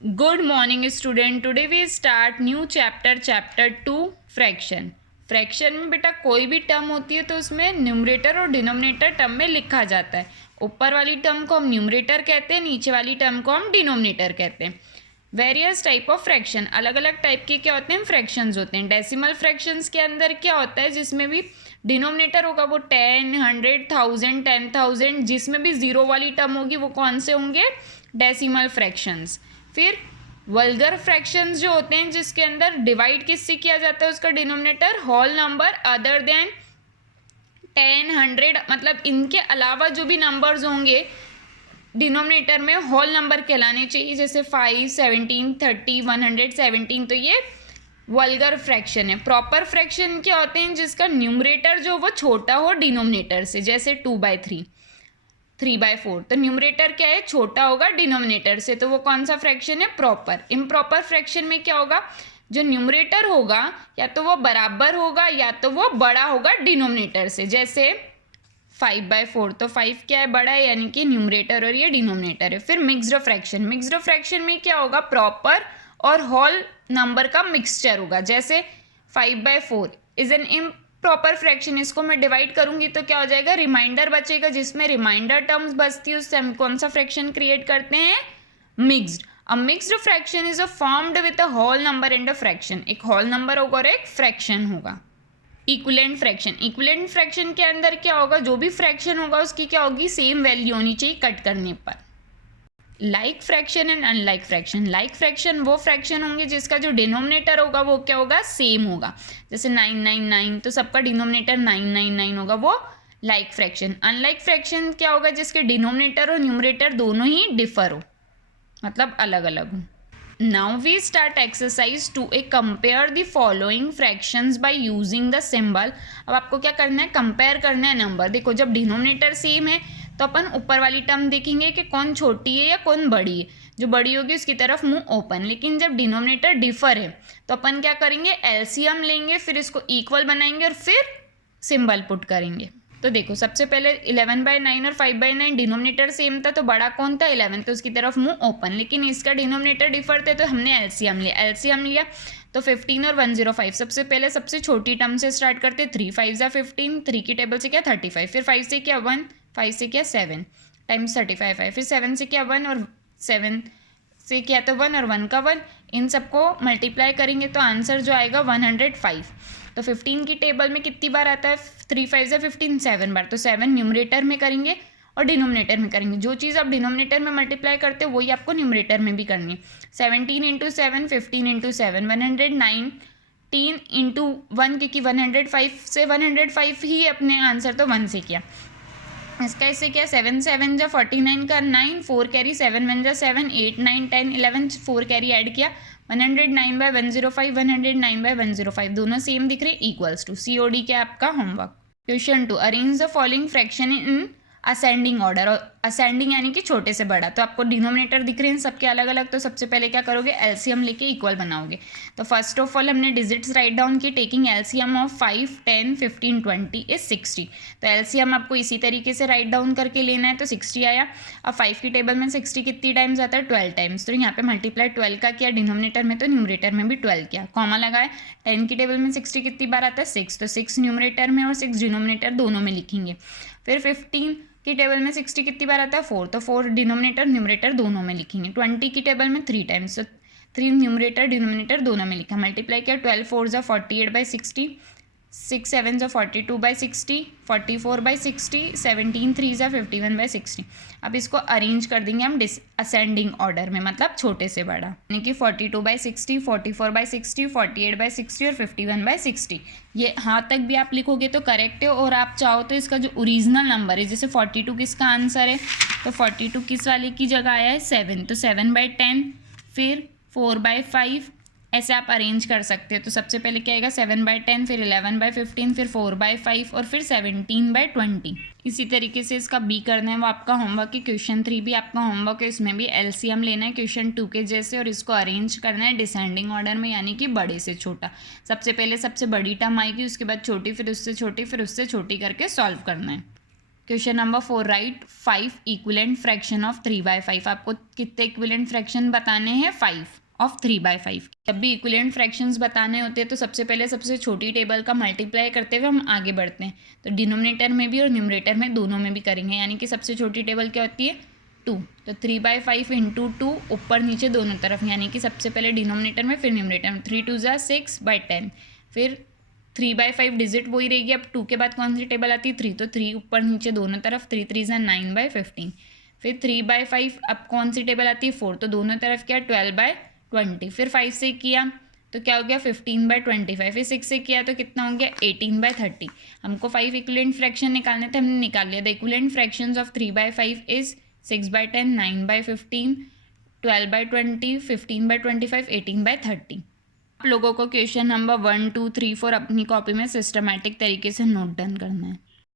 Good morning student. Today we start new chapter 2 fraction. Fraction में बेटा कोई भी टर्म होती है तो उसमें न्यूमरेटर और डिनोमिनेटर टर्म में लिखा जाता है. ऊपर वाली टर्म को हम न्यूमरेटर कहते हैं, नीचे वाली टर्म को हम डिनोमिनेटर कहते हैं. वेरियस टाइप ऑफ फ्रैक्शन, अलग अलग टाइप के क्या होते हैं, फ्रैक्शंस होते हैं. डेसिमल फ्रैक्शंस के अंदर क्या होता है, जिसमें भी डिनोमिनेटर होगा वो 10, 100, 1000, 10,000, जिसमें भी जीरो वाली टर्म होगी वो कौन से होंगे, डेसिमल फ्रैक्शंस. फिर वल्गर फ्रैक्शंस जो होते हैं जिसके अंदर डिवाइड किससे किया जाता है, उसका denominator whole number other than 10, 100, मतलब इनके अलावा जो भी नंबर्स होंगे डिनोमिनेटर में होल नंबर कहलाने चाहिए, जैसे 5, 17, 30, 117. तो ये वल्गर फ्रैक्शन है. प्रॉपर फ्रैक्शन क्या होते हैं, जिसका न्यूमरेटर जो वो छोटा हो डिनोमिनेटर से, जैसे 2/3, 3/4. तो न्यूमरेटर क्या है, छोटा होगा डिनोमिनेटर से, तो वो कौन सा फ्रैक्शन है, प्रॉपर. इम्प्रॉपर फ्रैक्शन में क्या होगा, जो न्यूमरेटर होगा या तो वो बराबर होगा या तो वो बड़ा होगा डिनोमिनेटर से, जैसे 5/4. तो 5 क्या है, बड़ा है, यानी कि न्यूमरेटर और ये डिनोमिनेटर है. फिर मिक्स्ड फ्रैक्शन. मिक्स्ड फ्रैक्शन में क्या होगा, प्रॉपर और होल नंबर का मिक्सचर होगा, जैसे 5/4 इज एन प्रॉपर फ्रैक्शन. इसको मैं डिवाइड करूंगी तो क्या हो जाएगा, रिमाइंडर बचेगा, जिसमें रिमाइंडर टर्म्स बचती है उससे हम कौन सा फ्रैक्शन क्रिएट करते हैं, mixed. A mixed fraction is a formed with a whole number and a fraction. एक होल नंबर होगा और एक फ्रैक्शन होगा. Equivalent fraction. इक्विवेलेंट फ्रैक्शन के अंदर क्या होगा, जो भी फ्रैक्शन होगा उसकी क्या होगी, सेम वैल्यू होनी चाहिए कट करने पर. Like fraction and unlike fraction. Like fraction वो फ्रैक्शन होंगे जिसका जो डिनोमिनेटर होगा वो क्या होगा, सेम होगा, जैसे 999, तो सबका डिनोमिनेटर 999 होगा, वो लाइक फ्रैक्शन. अनलाइक फ्रैक्शन क्या होगा, जिसके डिनोमिनेटर और न्यूमरेटर दोनों ही डिफर हो, मतलब अलग अलग हो. Now we start exercise 2A. Compare the following fractions by using the symbol. अब आपको क्या करना है, कंपेयर करना है नंबर. देखो जब डिनोमिनेटर सेम है तो अपन ऊपर वाली टर्म देखेंगे कि कौन छोटी है या कौन बड़ी है. जो बड़ी होगी उसकी तरफ मुंह ओपन. लेकिन जब डिनोमिनेटर डिफर है तो अपन क्या करेंगे, एलसीएम लेंगे, फिर इसको इक्वल बनाएंगे और फिर सिंबल पुट करेंगे. तो देखो सबसे पहले 11/9 और 5/9 डिनोमिनेटर सेम था, तो बड़ा कौन था, 11, तो उसकी तरफ मुंह ओपन. लेकिन इसका डिनोमिनेटर डिफर थे तो हमने एलसीएम लिया. एलसीएम लिया तो 15 और 105. सबसे पहले सबसे छोटी टर्म से स्टार्ट करते, 3 5 जा 15, 3 की टेबल से क्या 35, फिर 5 से क्या 1, 5 से क्या 7 टाइम्स 35 है, फिर 7 से क्या 1 और 7 से क्या तो 1 और 1 का 1. इन सबको मल्टीप्लाई करेंगे तो आंसर जो आएगा 105. तो 15 की टेबल में कितनी बार आता है, 3 5 से 15, 7 बार. तो 7 न्यूमरेटर में करेंगे और डिनोमिनेटर में करेंगे. जो चीज़ आप डिनोमिनेटर में मल्टीप्लाई करते हो वही आपको न्यूमरेटर में भी करनी है. 17 इंटू 7, 15 इंटू 7, 119 इंटू 1, क्योंकि 105 से 105 ही अपने आंसर तो 1 से किया. इसका इससे क्या, 7 7 जा 49 का 9, 4 कैरी, 7 1 जा 7, 8 9 10 11, 4 कैरी ऐड किया, 109/105, 109/105 दोनों सेम दिख रहे, इक्वल्स टू. COD क्या आपका homework. Question 2. Arrange the following fraction in ascending order. और असेंडिंग यानी कि छोटे से बड़ा. तो आपको डिनोमिनेटर दिख रहे हैं सबके अलग अलग, तो सबसे पहले क्या करोगे, एलसीएम लेके इक्वल बनाओगे. तो फर्स्ट ऑफ ऑल हमने डिजिट्स राइट डाउन की. Taking LCM of 5, 10, 15, 20 is 60. तो एलसीएम आपको इसी तरीके से राइट डाउन करके लेना है. तो 60 आया. अब 5 की टेबल में 60 कितनी टाइम्स आता है, 12 टाइम्स. तो यहाँ पे मल्टीप्लाई 12 का किया डिनोमिनेटर में, तो न्यूमरेटर में भी 12 किया, कॉमा लगाए. 10 की टेबल में 60 कितनी बार आता है, 6. तो 6 न्यूमरेटर में और 6 डिनोमिनेटर दोनों में लिखेंगे. फिर 15 की टेबल में 60 कितनी बार आता है, 4. तो 4 डिनोमिनेटर न्यूमरेटर दोनों में लिखेंगे. 20 की टेबल में 3 टाइम्स, तो 3 न्यूमरेटर डिनोमिनेटर दोनों में लिखा. मल्टीप्लाई किया, 12 4 जा 48/60, 6 7 जा 42/60, 44/60, 17 3 जा 51/60. अब इसको अरेंज कर देंगे हम असेंडिंग ऑर्डर में, मतलब छोटे से बड़ा, यानी कि 42/60, 44/60, 48/60 और 51/60. ये हाँ तक भी आप लिखोगे तो करेक्ट है. और आप चाहो तो इसका जो ओरिजिनल नंबर है, जैसे 42 किसका आंसर है, तो 42 किस वाले की जगह आया है, 7. तो 7/10, फिर 4/5, ऐसे आप अरेंज कर सकते हो. तो सबसे पहले क्या आएगा, 7/10, फिर 11/15, फिर 4/5 और फिर 17/20. इसी तरीके से इसका बी करना है, वो आपका होमवर्क है. क्वेश्चन 3 भी आपका होमवर्क है, इसमें भी एलसीएम लेना है क्वेश्चन 2 के जैसे, और इसको अरेंज करना है डिसेंडिंग ऑर्डर में, यानी कि बड़े से छोटा. सबसे पहले सबसे बड़ी टर्म आएगी, उसके बाद छोटी, फिर उससे छोटी, फिर उससे छोटी करके सॉल्व करना है. Question number 4, right 5 equivalent fraction of 3/5। आपको कितने इक्विलेंट फ्रैक्शन बताने हैं? 5 ऑफ 3/5। जब भी इक्विलेंट फ्रैक्शंस बताने होते हैं तो सबसे पहले सबसे छोटी टेबल का मल्टीप्लाई करते हुए हम आगे बढ़ते हैं। तो डिनोमिनेटर में भी और न्यूमरेटर में दोनों में भी करेंगे, यानी कि सबसे छोटी टेबल क्या होती है? 2। तो 3/5 इंटू 2 ऊपर नीचे दोनों तरफ, यानी कि सबसे पहले डिनोमिनेटर में फिर न्यूमरेटर में। 3 2 ज़ा 6/10। फिर 3/5 डिजिट वही रहेगी। अब 2 के बाद कौन सी टेबल आती है? 3। तो 3 ऊपर नीचे दोनों तरफ, 3 3 ज़ा 9/15। फिर 3/5 अब कौन सी टेबल आती है? 4। तो दोनों तरफ क्या? 12/20। फिर 5 से किया तो क्या हो गया? 15/25। फिर 6 से किया तो कितना हो गया? 18/30। हमको 5 इक्विलेंट फ्रैक्शन निकालने थे, हमने निकाल लिया। The equivalent fractions of 3/5 is 6/10, 9/15, 12/20, 15/25, 18/30। आप लोगों को क्वेश्चन नंबर 1 2 3 4 अपनी कॉपी में सिस्टमैटिक तरीके से नोट डाउन करना है।